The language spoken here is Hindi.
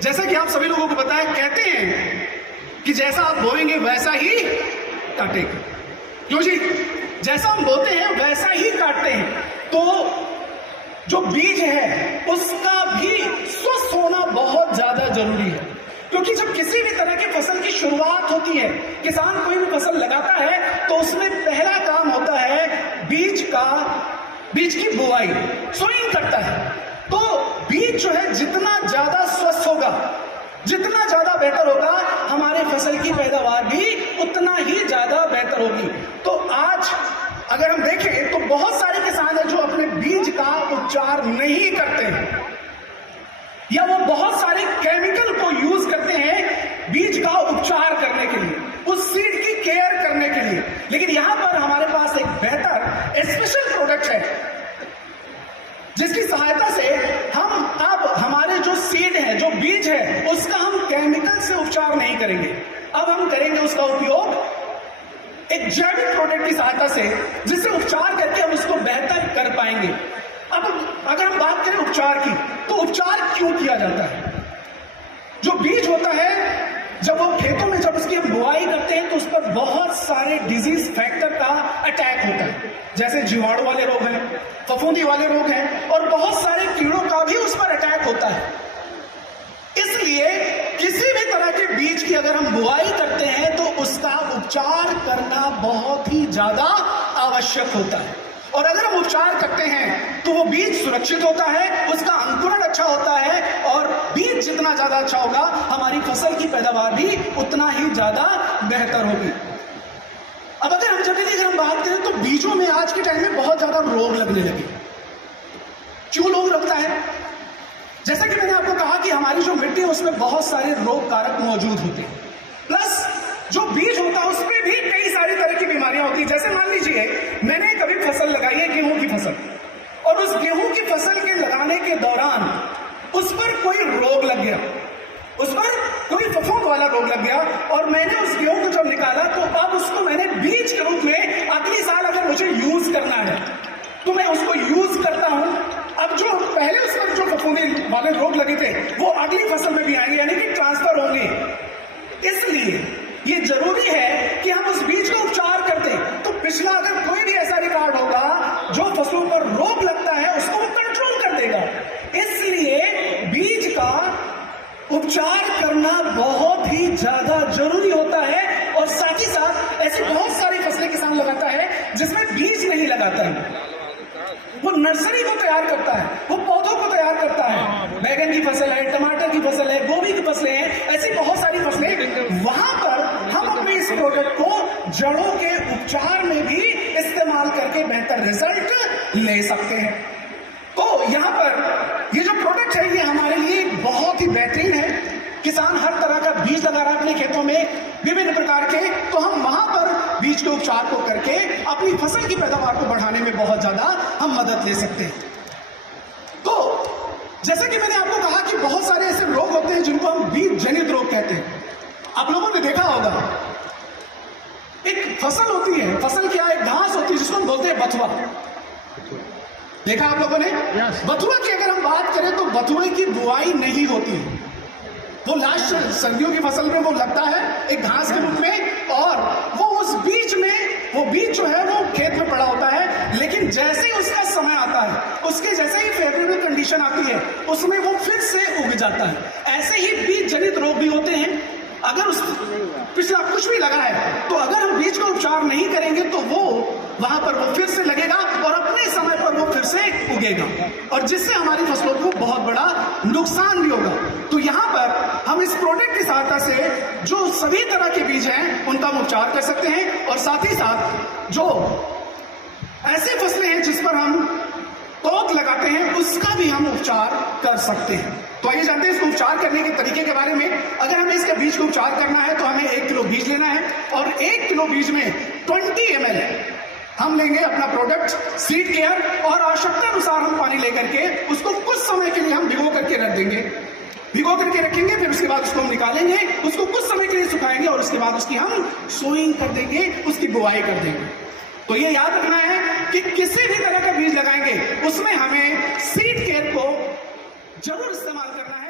जैसा कि आप सभी लोगों को पता है, कहते हैं कि जैसा आप बोएंगे वैसा ही काटेंगे। क्यों जी? जैसा हम बोते हैं वैसा ही काटते हैं। तो जो बीज है उसका भी स्वस्थ होना बहुत ज्यादा जरूरी है, क्योंकि जब किसी भी तरह की फसल की शुरुआत होती है, किसान कोई भी फसल लगाता है तो उसमें पहला काम होता है बीज की बुआई, सोइंग करता है। तो बीज जो है जितना ज्यादा स्वस्थ होगा, जितना ज्यादा बेहतर होगा, हमारे फसल की पैदावार भी उतना ही ज्यादा बेहतर होगी। तो आज अगर हम देखें तो बहुत सारे किसान हैं जो अपने बीज का उपचार नहीं करते हैं, या वो बहुत सारे केमिकल को यूज करते हैं बीज का उपचार करने के लिए, उस सीड की केयर करने के लिए। लेकिन यहां पर हमारे पास एक बेहतर स्पेशल प्रोडक्ट है जिसकी सहायता से हम अब हमारे जो सीड है, जो बीज है, उसका हम केमिकल से उपचार नहीं करेंगे। अब हम करेंगे उसका उपयोग एक जैविक प्रोडक्ट की सहायता से, जिससे उपचार करके हम उसको बेहतर कर पाएंगे। अब अगर हम बात करें उपचार की, तो उपचार क्यों किया जाता है? जो बीज होता है, जब वो खेतों में जब उसकी हम बुआई करते हैं तो उस पर बहुत सारे डिजीज फैक्टर का अटैक होता है, जैसे जीवाणु वाले रोग हैं, फफूंदी वाले रोग हैं, और बहुत सारे कीड़ों का भी उस पर अटैक होता है। इसलिए किसी भी तरह के बीज की अगर हम बुआई करते हैं तो उसका उपचार करना बहुत ही ज्यादा आवश्यक होता है। और अगर हम उपचार करते हैं तो वो बीज सुरक्षित होता है, उसका अंकुरण अच्छा होता है, और बीज जितना ज्यादा अच्छा होगा, हमारी फसल की पैदावार भी उतना ही ज्यादा बेहतर होगी। अब अगर हम जनरली अगर हम बात करें तो बीजों में आज के टाइम में बहुत ज्यादा रोग लगने लगे। क्यों रोग लगता है? जैसा कि मैंने आपको कहा कि हमारी जो मिट्टी है उसमें बहुत सारे रोग कारक मौजूद होते हैं, प्लस जो बीज होता है उसमें भी कई सारी तरह की बीमारियां होती हैं। जैसे मान लीजिए मैंने कभी फसल लगाई है, गेहूं की फसल, और उस गेहूं की फसल के लगाने के दौरान उस पर कोई रोग लग गया, उस पर कोई फफूंद वाला रोग लग गया, और मैंने उस गेहूं को जब निकाला तो अब उसको मैंने बीज के रूप में अगली साल अगर मुझे यूज करना है तो मैं उसको यूज करता हूं। अब जो पहले उस पर जो फफूंदी वाले रोग लगे थे वो अगली फसल में भी आएंगे, यानी कि ट्रांसफर होंगे। इसलिए ये जरूरी है कि हम उस बीज का उपचार करते हैं। तो पिछला अगर कोई भी ऐसा रिकॉर्ड होगा जो फसलों पर रोग लगता है उसको वो कंट्रोल कर देगा। इसलिए बीज का उपचार करना बहुत ही ज्यादा जरूरी होता है। और साथ ही साथ ऐसी बहुत सारी फसलें किसान लगाता है जिसमें बीज नहीं लगाता है, वो नर्सरी को तैयार करता है, वो पौधों को तैयार करता है। बैगन की फसल है, टमाटर की फसल है, गोभी की फसलें हैं, ऐसी बहुत सारी फसलें। वहां पर हम अपने इस प्रोडक्ट को जड़ों के उपचार में भी इस्तेमाल करके बेहतर रिजल्ट ले सकते हैं। तो यहाँ पर ये जो प्रोडक्ट है ये हमारे लिए बहुत ही बेहतरीन है। किसान हर तरह का बीज लगा रहा है अपने खेतों में विभिन्न प्रकार के, तो हम वहां पर बीज के उपचार को करके अपनी फसल की पैदावार को बढ़ाने में बहुत ज्यादा हम मदद ले सकते हैं। तो जैसा कि मैंने आपको कहा कि बहुत सारे ऐसे रोग होते हैं जिनको हम बीज जनित रोग कहते हैं। आप लोगों ने देखा होगा एक फसल होती है, फसल क्या, एक घास होती है जिसको हम बोलते हैं बथुआ। देखा आप लोगों ने? बथुआ की अगर हम बात करें तो बथुए की बुआई नहीं होती है, वो लास्ट सर्दियों की फसल में वो लगता है एक घास के रूप में, और वो उस बीज में, वो बीज जो है वो खेत में पड़ा होता है। लेकिन जैसे ही उसका समय आता है, उसके जैसे ही फेवरेबल कंडीशन आती है, उसमें वो फिर से उग जाता है। ऐसे ही बीज जनित रोग भी होते हैं। अगर उस पिछला कुछ भी लगा है तो अगर हम बीज का उपचार नहीं करेंगे तो वो वहां पर वो फिर से लगेगा और अपने समय पर वो फिर से उगेगा, और जिससे हमारी फसलों को बहुत बड़ा नुकसान भी होगा। तो यहाँ पर हम इस प्रोडक्ट की सहायता से जो सभी तरह के बीज हैं उनका हम उपचार कर सकते हैं, और साथ ही साथ जो ऐसी फसलें हैं जिस पर हम पौध लगाते हैं उसका भी हम उपचार कर सकते हैं। तो आइए जानते हैं इसको उपचार करने के तरीके के बारे में। अगर हमें इसके बीज को उपचार करना है तो हमें 1 किलो बीज लेना है, और 1 किलो बीज में 20 ml हम लेंगे अपना प्रोडक्ट सीड केयर, और आवश्यकता अनुसार हम पानी लेकर के उसको कुछ समय के लिए हम भिगो करके रख देंगे, भिगो करके रखेंगे। फिर उसके बाद उसको हम निकालेंगे, उसको कुछ समय के लिए सुखाएंगे, और उसके बाद उसकी हम सोइंग कर देंगे, उसकी बुआई कर देंगे। तो ये याद रखना है कि किसी भी तरह का बीज लगाएंगे उसमें हमें सीड केयर को जरूर इस्तेमाल करना है।